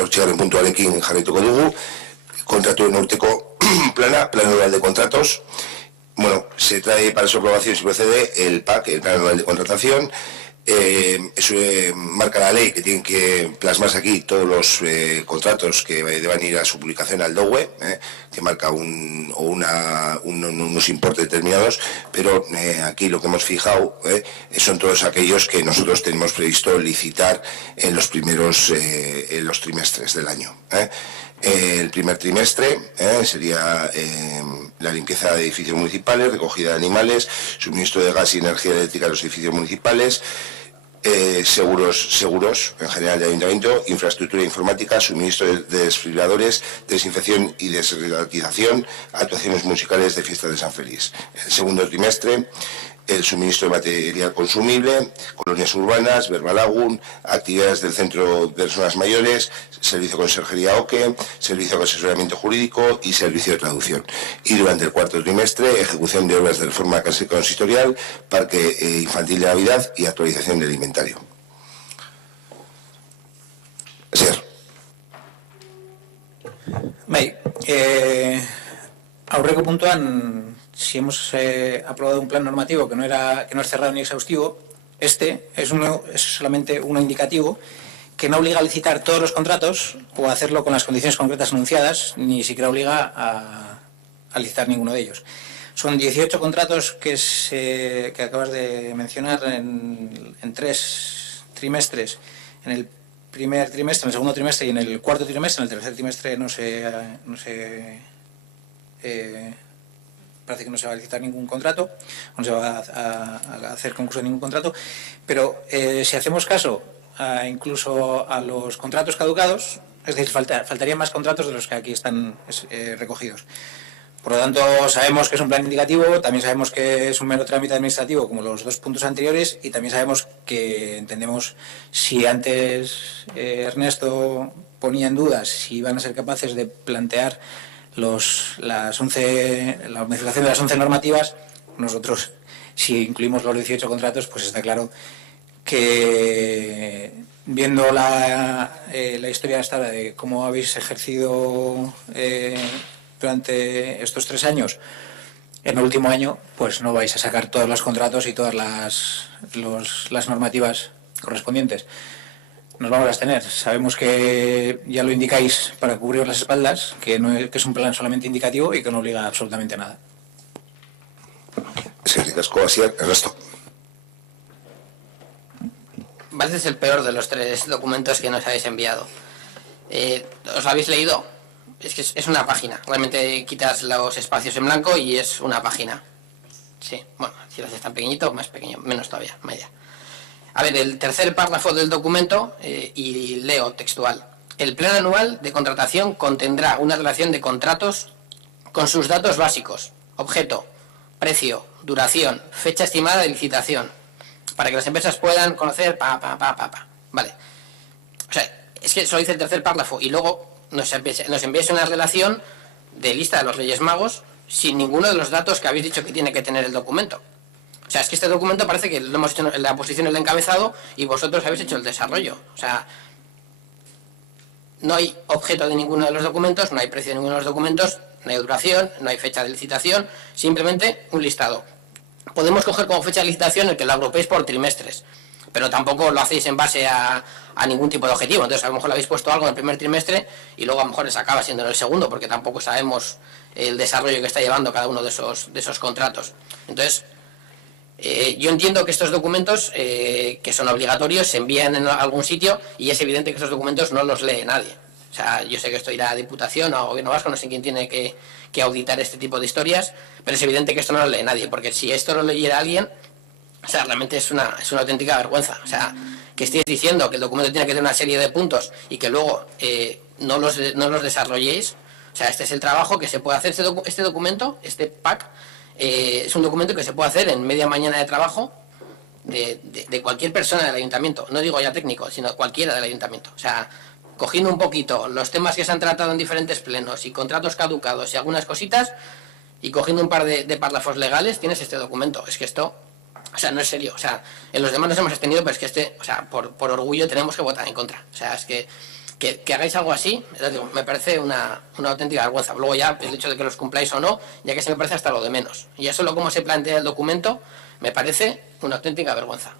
sortxearen puntuarekin jarraituko dugu. Kontratuen urteko plan anual de contratos. Bueno, se trae para su aprobación, si procede, el PAC, el plan anual de contratación. Eso marca la ley que tienen que plasmarse aquí todos los contratos que deban ir a su publicación al DOE, que marca unos importes determinados, pero aquí lo que hemos fijado son todos aquellos que nosotros tenemos previsto licitar en los primeros los trimestres del año. El primer trimestre sería la limpieza de edificios municipales, recogida de animales, suministro de gas y energía eléctrica a los edificios municipales, seguros en general de ayuntamiento, infraestructura informática, suministro de desfibriladores, desinfección y desertización, actuaciones musicales de fiestas de San Félix. El segundo trimestre, el suministro de material consumible, colonias urbanas, Verbalagun, actividades del centro de personas mayores, servicio de conserjería OCE, servicio de asesoramiento jurídico y servicio de traducción. Y durante el cuarto trimestre, ejecución de obras de reforma consistorial, parque infantil de Navidad y actualización del inventario. Ser. Bai, aurreko puntuan, si hemos aprobado un plan normativo que no es cerrado ni exhaustivo, este es solamente uno indicativo que no obliga a licitar todos los contratos o a hacerlo con las condiciones concretas anunciadas, ni siquiera obliga a licitar ninguno de ellos. Son 18 contratos que acabas de mencionar en 3 trimestres, en el primer trimestre, en el segundo trimestre y en el cuarto trimestre. En el tercer trimestre parece que no se va a licitar ningún contrato, no se va a hacer concurso de ningún contrato, pero si hacemos caso incluso a los contratos caducados, es decir, faltarían más contratos de los que aquí están recogidos. Por lo tanto, sabemos que es un plan indicativo, también sabemos que es un mero trámite administrativo como los dos puntos anteriores, y también sabemos que entendemos, si antes Ernesto ponía en dudas si iban a ser capaces de plantear la modificación de las 11 normativas, nosotros, si incluimos los 18 contratos, pues está claro que, viendo la historia hasta ahora de cómo habéis ejercido durante estos 3 años, en el último año, pues no vais a sacar todos los contratos y todas las normativas correspondientes. Nos vamos a abstener. Sabemos que ya lo indicáis para cubrir las espaldas, que es un plan solamente indicativo y que no obliga absolutamente a nada. Ernesto. Este es el peor de los 3 documentos que nos habéis enviado. ¿Os lo habéis leído? Es que es una página. Realmente quitas los espacios en blanco y es una página. Sí, bueno, si lo haces tan pequeñito, más pequeño, menos todavía, media. A ver, el tercer párrafo del documento, y leo textual. El plan anual de contratación contendrá una relación de contratos con sus datos básicos: objeto, precio, duración, fecha estimada de licitación, para que las empresas puedan conocer Vale. O sea, es que solo dice el tercer párrafo y luego nos enviáis una relación de lista de los Reyes Magos sin ninguno de los datos que habéis dicho que tiene que tener el documento. O sea, es que este documento parece que lo hemos hecho en la posición, el encabezado, y vosotros habéis hecho el desarrollo. O sea, no hay objeto de ninguno de los documentos, no hay precio de ninguno de los documentos, no hay duración, no hay fecha de licitación, simplemente un listado. Podemos coger como fecha de licitación el que lo agrupéis por trimestres, pero tampoco lo hacéis en base a ningún tipo de objetivo. Entonces, a lo mejor le habéis puesto algo en el primer trimestre y luego a lo mejor les acaba siendo en el segundo, porque tampoco sabemos el desarrollo que está llevando cada uno de esos contratos. Entonces, yo entiendo que estos documentos, que son obligatorios, se envían en algún sitio y es evidente que estos documentos no los lee nadie. O sea, yo sé que esto irá a Diputación o a Gobierno Vasco, no sé quién tiene que auditar este tipo de historias, pero es evidente que esto no lo lee nadie, porque si esto lo leyera alguien, o sea, realmente es una auténtica vergüenza. O sea, que estéis diciendo que el documento tiene que tener una serie de puntos y que luego no los desarrolléis. O sea, este es el trabajo que se puede hacer. Este documento, este PAC, es un documento que se puede hacer en media mañana de trabajo de cualquier persona del ayuntamiento. No digo ya técnico, sino cualquiera del ayuntamiento. O sea, cogiendo un poquito los temas que se han tratado en diferentes plenos y contratos caducados y algunas cositas, y cogiendo un par de párrafos legales, tienes este documento. Es que esto, o sea, no es serio. O sea, en los demás nos hemos abstenido, pero es que o sea, por orgullo tenemos que votar en contra. O sea, es que que hagáis algo así, me parece una auténtica vergüenza. Luego ya el hecho de que los cumpláis o no, ya que se me parece hasta lo de menos. Y eso, lo como se plantea el documento, me parece una auténtica vergüenza.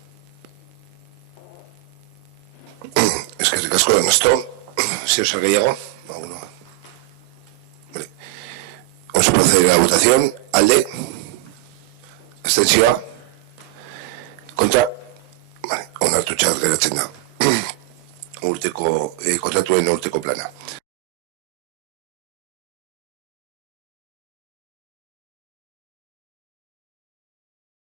Es que ricasco en esto, si os gallego, vale. Vamos a proceder a la votación. Alde, abstentzioa, kontra, vale, onartutzat geratzen da. Urteko, kontratuen urteko plana.